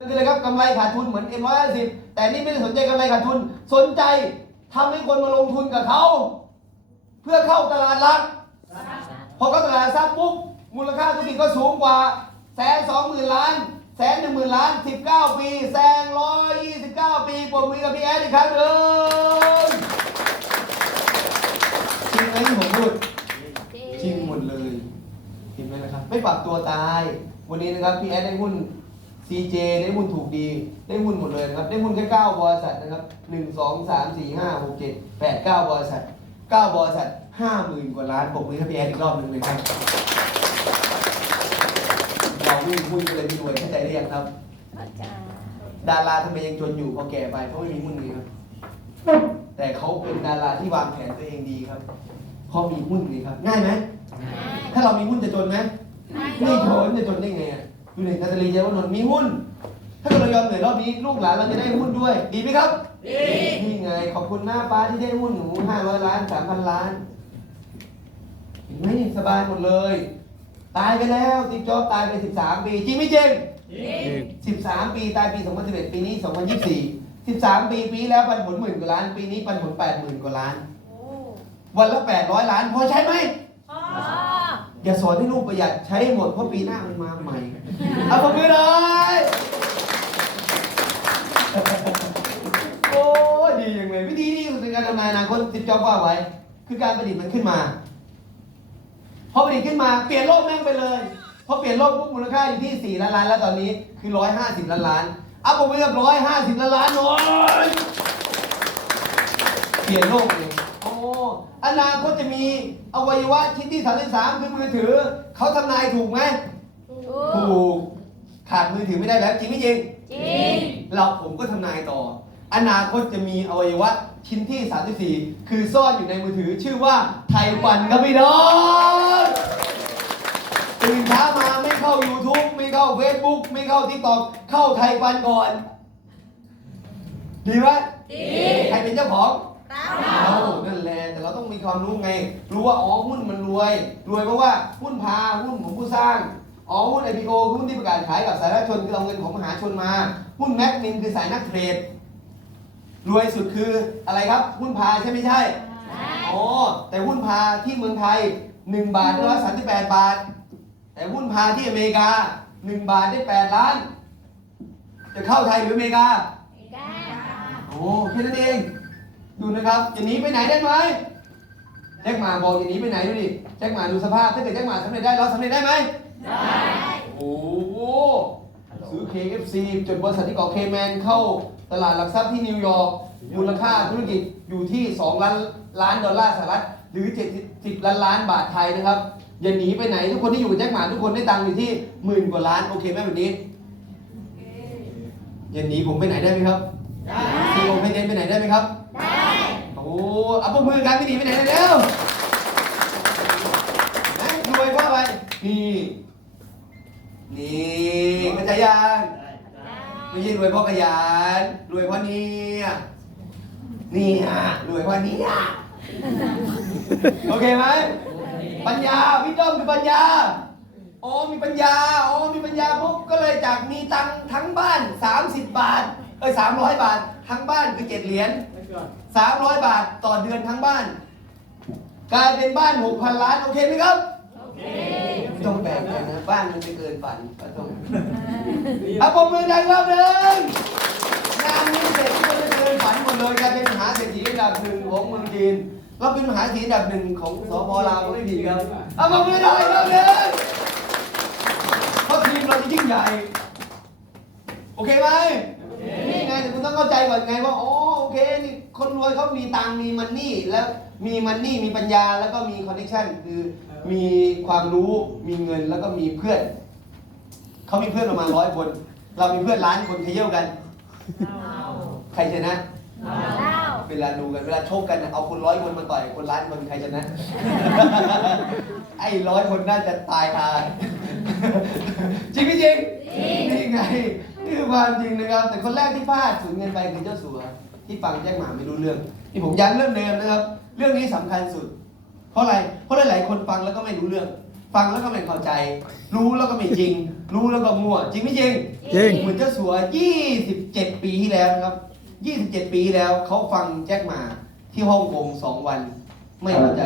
นี่เลยครับกำไรขาดทุนเหมือน M150 แต่นี่ไม่ได้สนใจกำไรขาดทุนสนใจทำให้คนมาลงทุนกับเขาเพื่อเข้าตลาดหลักพอเข้าตลาดซับปุ๊บมูลค่าธุรกิจก็สูงกว่า120,000 ล้าน110,000 ล้าน19 ปีแซง129 ปีปรบมือกับพี่แอดอีกครั้งหนึ่งจริงไหมที่ผมพูดจริงหมดเลยเห็นไหมนะครับไม่ปรับตัวตายวันนี้นะครับพี่แอดได้หุ้นCJ ได้หุ้นถูกดีได้หุ้นหมดเลยครับได้หุ้นแค่9บริษัทนะครับ1 2 3 4 5 6 7 8 9บริษัท9บริษัท 50,000 กว่าล้านปรบมือให้พี่แอดอีกรอบหนึ่งเลยครับเราหุ้นก็เลยมีรวยเข้าใจได้ยังครับดาราทำไมยังจนอยู่พอแก่ไปเพราะไม่มีหุ้นนี่ครับแต่เขาเป็นดาราที่วางแผนตัวเองดีครับเพราะมีหุ้นนี่ครับง่ายไหมถ้าเรามีหุ้นจะจนไหมไม่จนจะจนได้ไงดูหนึ่งนาตาลีเยาวชนมีหุ้นถ้าเรายอมเหนื่อยรอบนี้ลูกหลานเราจะได้หุ้นด้วยดีไหมครับดีนี่ไงขอบคุณหน้าป้าที่ได้หุ้นหนู500 ล้าน 3,000 ล้านเห็นไหมนี่สบายหมดเลยตายไปแล้วติ๊กจ๊อบตายไป13 ปีจริงไม่จริง13 ปีตายปี2011ปีนี้2024 13 ปีแล้วปันผล10,000 กว่าล้านปีนี้ปันผล80,000 กว่าล้านวันละ800 ล้านพอใช้ไหมอย่าสอนให้ลูกประหยัดใช้หมดเพราะปีหน้ามันมาใหม่เอาปรบมือเลยโอ้ดีอย่างเลยวิธีที่ในการทำนายอนาคตติ๊กจ๊อบว่าไว้คือการประดิษฐ์มันขึ้นมาพอประดิษฐ์ขึ้นมาเปลี่ยนโลกแม่งไปเลยพอเปลี่ยนโลกปุ๊บมูลค่าอยู่ที่4 ล้านล้านแล้วตอนนี้คือ150 ล้านล้านเอาปรบมือกับ150 ล้านล้านหน่อยเปลี่ยนโลกเลยอนาคตจะมีอวัยวะชิ้นที่33คือมือถือเขาทำนายถูกไหมถูกขาดมือถือไม่ได้แล้วจริงไม่จริงจริงผมก็ทำนายต่ออนาคตจะมีอวัยวะชิ้นที่34คือซ่อนอยู่ในมือถือชื่อว่าไทยปันครับพี่น้องตื่นเช้ามาไม่เข้า YouTube ไม่เข้า Facebook ไม่เข้า TikTok เข้าไทยปันก่อนดีไหมดีใครเป็นเจ้าของนั่นแหละแต่เราต้องมีความรู้ไงรู้ว่าหุ้นมันรวยเพราะว่าหุ้นพาหุ้นของผู้สร้างหุ้น IPO หุ้นที่ประกาศขายกับสาธารณชนคือเอาเงินของมหาชนมาหุ้นแม็กมินคือสายนักเทรดรวยสุดคืออะไรครับหุ้นพาใช่ไม่ใช่แต่หุ้นพาที่เมืองไทย1 บาท138 บาทแต่หุ้นพาที่อเมริกา1 บาทได้8 ล้านจะเข้าไทยหรืออเมริกาแค่นั้นเองดูนะครับจะหนีไปไหนได้ไหมแจ็คหมาบอกจะหนีไปไหนดูดิแจ็คหมาดูสภาพถ้าเกิดแจ็คหมาสำเร็จได้เราสำเร็จได้ไหมได้โอ้โหซื้อ KFC จดบริษัทที่เกาะเคแมนเข้าตลาดหลักทรัพย์ที่นิวยอร์กมูลค่าธุรกิจอยู่ที่2 ล้านดอลลาร์สหรัฐหรือ70 ล้านล้านบาทไทยนะครับอย่าหนีไปไหนทุกคนที่อยู่กับแจ็คหมาทุกคนได้ตังค์อยู่ที่10,000 กว่าล้านโอเคไหมแบบนี้อย่าหนีผมไปไหนได้ไหมครับได้ซีโอไม่เน้นไปไหนได้ไหมครับเอาพวกมือกันไม่ดีไปไหนแล้วรวยเพราะอะไรนี่กระจายยังไม่ใช่รวยเพราะขยันรวยเพราะนี่รวยเพราะนี้โอเคไหมปัญญาวิดอมคือปัญญามีปัญญามีปัญญาปุ๊บก็เลยจากมีตังค์ทั้งบ้าน30 บาท300 บาททั้งบ้านคือ7 เหรียญ300 บาทต่อเดือนทั้งบ้านกลายเป็นบ้าน 6,000 ล้านโอเคไหมครับโอเคไม่ต้องแบ่งกันนะบ้านมันจะเกินฝันก็ต้องเอาปมมือดังรอบหนึ่งงานนี้เสร็จก็จะเกินฝันหมดเลยกลายเป็นมหาเศรษฐีอันดับ 1ของเมืองจีนเราเป็นมหาเศรษฐีอันดับ 1ของสป.ลาวก็ไม่ผิดครับเอาปมมือดังรอบหนึ่งเพราะทีมเราจะยิ่งใหญ่โอเคไหมนี่ไงแต่คุณต้องเข้าใจก่อนไงว่าโอเคนี่คนรวยเขามีตังมีมันนี่แล้วมีมันนี่มีปัญญาแล้วก็มีคอนเนคชั่นคือมีความรู้มีเงินแล้วก็มีเพื่อนเขามีเพื่อนประมาณ100 คนเรามีเพื่อน1 ล้านคนใครเยี่ยวกันใครชนะเวลาดูกันเวลาโชคกันเอาคน100 คนมาต่อยคน1 ล้านคนใครชนะไอ้100 คนน่าจะตายตายจริงไม่จริงนี่ไงนี่คือความจริงนะครับแต่คนแรกที่พลาดสูญเงินไปคือเจ้าสัวที่ฟังแจ็คหมาไม่รู้เรื่องที่ผมย้ำเรื่องเดิมนะครับเรื่องนี้สำคัญสุดเพราะอะไรเพราะหลายๆคนฟังแล้วก็ไม่รู้เรื่องฟังแล้วก็ไม่เข้าใจรู้แล้วก็ไม่จริง รู้แล้วก็มั่วจริงไม่จริง จริง เหมือนเจ้าสัว27 ปีที่แล้วนะครับ27 ปีที่แล้วเขาฟังแจ็คหมาที่ฮ่องกง2 วันไม่เข้าใจ